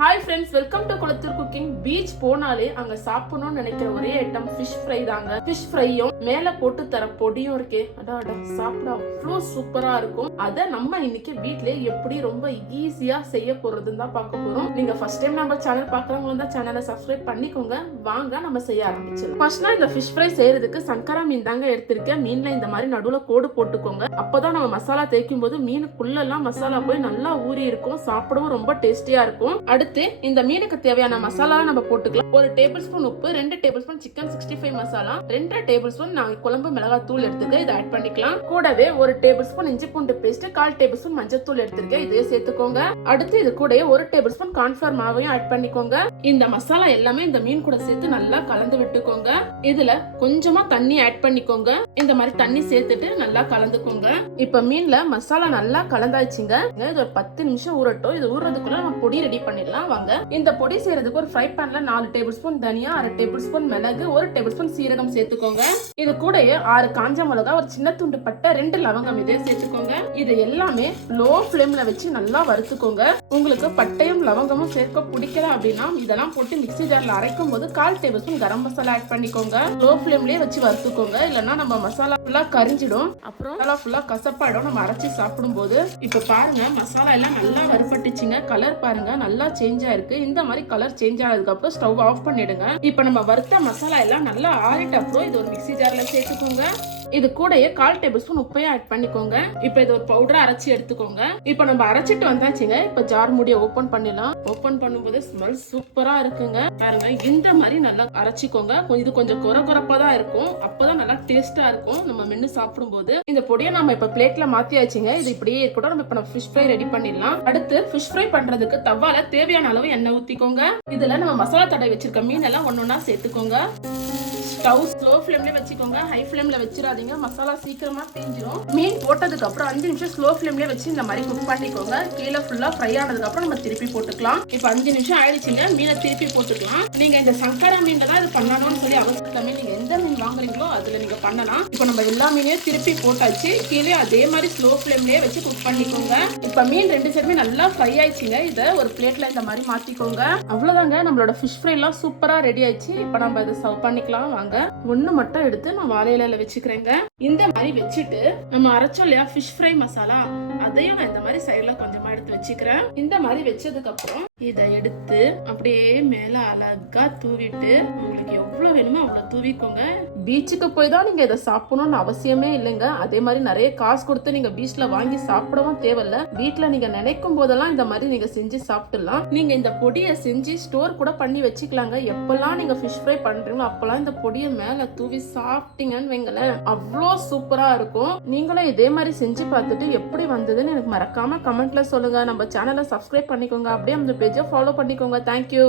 Hi friends, welcome to Kulathur cooking. Beach போனாலே அங்க சாப்பிடணும்னு நினைக்கிற ஒரே ஐட்டம் ஃபிஷ் ஃப்ரை தாங்க. ஃபிஷ் ஃப்ரையும் மேல போட்டு தர பொடியும் இருக்கே, அடாடா சாப்பிட அவ்வளோ சூப்பரா இருக்கும். அதை நம்ம இன்னைக்கு வீட்லயே எப்படி ரொம்ப ஈஸியா செய்ய போறதுன்னு தான் பார்க்க போறோம். நீங்க ஃபர்ஸ்ட் டைம் நம்ம சேனல் பாக்குறவங்க தான் சேனலை சப்ஸ்கிரைப் பண்ணிக்கோங்க. வாங்க நம்ம செய்ய ஆரம்பிச்சிடலாம். ஃபர்ஸ்ட் நான் இந்த ஃபிஷ் ஃப்ரை செய்யறதுக்கு சங்கரா மீன் தாங்க எடுத்திருக்கேன். மீன்ல இந்த மாதிரி நடுவுல கோடு போட்டுக்கோங்க. அப்பதான் நம்ம மசாலா தேய்க்கும் போது மீனுக்குள்ள எல்லாம் மசாலா போய் நல்லா ஊறி இருக்கும். சாப்பிடவும் ரொம்ப டேஸ்டியா இருக்கும். அடுத்து இந்த மீனுக்கு தேவையான மசாலா நம்ம போட்டுக்கலாம். 1 டேபிள் ஸ்பூன் உப்பு, 2 table spoon chicken 65 masala, 2 table spoon நான் குழம்பு மிளகாய் தூள் எடுத்துக்க இதை ஆட் பண்ணிக்கலாம். கூடவே 1 டேபிள் ஸ்பூன் இஞ்சி பூண்டு பேஸ்ட், 1/4 டேபிள் ஸ்பூன் மஞ்சள் தூள் எடுத்துருக்கேன், இதையே சேர்த்துக்கோங்க. அடுத்து இது கூட 1 டேபிள் ஸ்பூன் கார்ன்ஃபிளவர் மாவையும் ஆட் பண்ணிக்கோங்க. இந்த மசாலா எல்லாமே இந்த மீன் கூட சேர்த்து நல்லா கலந்து விட்டுக்கோங்க. இதுல கொஞ்சமா தண்ணி ஆட் பண்ணிக்கோங்க. இந்த மாதிரி தண்ணி சேர்த்துட்டு நல்லா கலந்துக்கோங்க. இப்ப மீன்ல மசாலா நல்லா கலந்தாச்சுங்க. இது ஒரு 10 நிமிஷம் ஊறட்டும். இது ஊறதுக்குள்ள நம்ம பொடி ரெடி பண்ணிடலாம். வாங்க. இந்த பொடி செய்யறதுக்கு ஒரு ஃப்ரை பேன்ல 4 டேபிள் ஸ்பூன் தனியா, 1/2 டேபிள் ஸ்பூன் மிளகு, 1 டேபிள் ஸ்பூன் சீரகம் சேர்த்துக்கோங்க. இது கூட 6 காஞ்ச மிளகா, ஒரு சின்ன துண்டு பட்டை, 2 லவங்கம் இதை சேர்த்துக்கோங்க. இது எல்லாமே லோ ஃப்ளேம்ல வச்சு நல்லா வறுத்துக்கோங்க. உங்களுக்கு பட்டையும் லவங்கமும் சேர்க்க பிடிக்கல அப்படின்னா இதெல்லாம் போட்டு மிக்ஸி ஜார்ல அரைக்கும் போது 1/4 table spoon garam masala add பண்ணிக்கோங்க. லோ ஃப்ளேம்லயே வச்சு வறுத்துக்கோங்க, இல்லைன்னா நம்ம மசாலா ஃபுல்லா கரிஞ்சிடும். அப்புறம் மசாலா ஃபுல்லா கசப்பாயிடும் நம்ம அரைச்சி சாப்பிடும் போது. இப்ப பாருங்க, மசாலா எல்லாம் நல்லா வறுபட்டுச்சுங்க. கலர் பாருங்க நல்லா சேஞ்ச் ஆயிருக்கு. இந்த மாதிரி கலர் சேஞ்ச் ஆனதுக்கு அப்புறம் ஸ்டவ் ஆஃப் பண்ணிடுங்க. இப்ப நம்ம வறுத்த மசாலா எல்லாம் நல்லா ஆறிட்ட அப்புறம் இது ஒரு மிக்ஸி ஜார்ல சேர்த்துக்கோங்க. இது கூடயே 1/4 டேபிள் ஸ்பூன் உப்பையும் ஆட் பண்ணிக்கோங்க. இப்ப இது ஒரு பவுடரா அரைச்சி எடுத்துக்கோங்க. இப்ப நம்ம அரைச்சிட்டு வந்தாச்சுங்க. இப்ப ஜார் மூடியை ஓபன் பண்ணிடலாம். ஓபன் பண்ணும்போது ஸ்மெல் சூப்பரா இருக்குங்க. பாருங்க, இந்த மாதிரி நல்லா அரைச்சிக்கோங்க. இது கொஞ்சம் கொரகொரப்பா தான் இருக்கும். அப்பதான் நல்லா டேஸ்டா இருக்கும் நம்ம மென்னு சாப்பிடும் போது. இந்த பொடியை நம்ம இப்ப பிளேட்ல மாத்தியாச்சுங்க. இது இப்படியே இருக்கட்டும். நம்ம இப்ப ஃபிஷ் ஃப்ரை ரெடி பண்ணிடலாம். அடுத்து ஃபிஷ் ஃப்ரை பண்றதுக்கு தவால தேவையான அளவு எண்ணெய் ஊத்திக்கோங்க. இதுல நம்ம மசாலா தடவை வச்சிருக்க மீன் எல்லாம் ஒன்னொன்னா சேர்த்துக்கோங்க. ஸ்டவ் ஸ்லோ ஃப்ளேம்ல வச்சுக்கோங்க. ஹை ஃப்ளேம்ல வச்சிடாதீங்க, மசாலா சீக்கிரமா தீஞ்சிரும். மீன் போட்டதுக்கு அப்புறம் 5 நிமிஷம் ஸ்லோ ஃப்ளேம்ல வச்சு இந்த மாதிரி குக் பண்ணிக்கோங்க. கீழே ஃபுல்லா ஃப்ரை ஆனதுக்கு அப்புறம் நம்ம திருப்பி போட்டுக்கலாம். இப்ப 5 நிமிஷம் ஆயிடுச்சுங்க. மீனை திருப்பி போட்டுக்கலாம். நீங்க இந்த சங்கரா மீன்ல தான் இது பண்ணணும்னு சொல்லி அவசியமே நீங்க எந்த மீன் வாங்குறீங்களோ அதுல நீங்க பண்ணலாம். இப்ப நம்ம எல்லா மீனையும் திருப்பி போட்டாச்சு. கீழே அதே மாதிரி ஸ்லோ ஃப்ளேம்லயே வச்சு குக் பண்ணிக்கோங்க. இப்ப மீன் 2 சைடுமே நல்லா ஃப்ரை ஆயிடுச்சுங்க. இதை ஒரு பிளேட்ல இந்த மாதிரி மாத்திக்கோங்க. அவ்வளவுதாங்க, நம்மளோட ஃபிஷ் ஃப்ரை எல்லாம் சூப்பரா ரெடி ஆயிடுச்சு. இப்ப நம்ம இதை சர்வ் பண்ணிக்கலாம். வாங்க. ஒண்ணு மட்டும் எடுத்து நான் வாழை இலையில வச்சுக்கிறேங்க. இந்த மாதிரி வச்சுட்டு நம்ம அரைச்சோம் இல்லையா ஃபிஷ் ஃப்ரை மசாலா, அதையும் நான் இந்த மாதிரி சைடுல கொஞ்சமா எடுத்து வச்சுக்கிறேன். இந்த மாதிரி வச்சதுக்கு அப்புறம் இதை எடுத்து அப்படியே மேல அழகா தூவிட்டு உங்களுக்கு எவ்வளவு வேணுமோ அவ்வளவு தூவிக்கோங்க. பீச்சுக்கு போய் தான் நீங்க இதை சாப்பிடணும்னு அவசியமே இல்லைங்க. அதே மாதிரி நிறைய காசு கொடுத்து நீங்க பீச்ல வாங்கி சாப்பிடவும் தேவையில்ல. வீட்டுல நீங்க நினைக்கும் போதெல்லாம் இந்த மாதிரி நீங்க செஞ்சு சாப்பிடலாம். நீங்க இந்த பொடியை செஞ்சு ஸ்டோர் கூட பண்ணி வச்சுக்கலாங்க. எப்பெல்லாம் நீங்க ஃபிஷ் ஃப்ரை பண்றீங்களோ அப்பெல்லாம் இந்த பொடியை மேல தூவி சாப்பிட்டீங்கன்னு வைங்களேன், அவ்வளோ சூப்பரா இருக்கும். நீங்களும் இதே மாதிரி செஞ்சு பார்த்துட்டு எப்படி வந்ததுன்னு எனக்கு மறக்காம கமெண்ட்ல சொல்லுங்க. நம்ம சேனலை சப்ஸ்கிரைப் பண்ணிக்கோங்க. அப்படியே அந்த பேஜை ஃபாலோ பண்ணிக்கோங்க. தேங்க்யூ.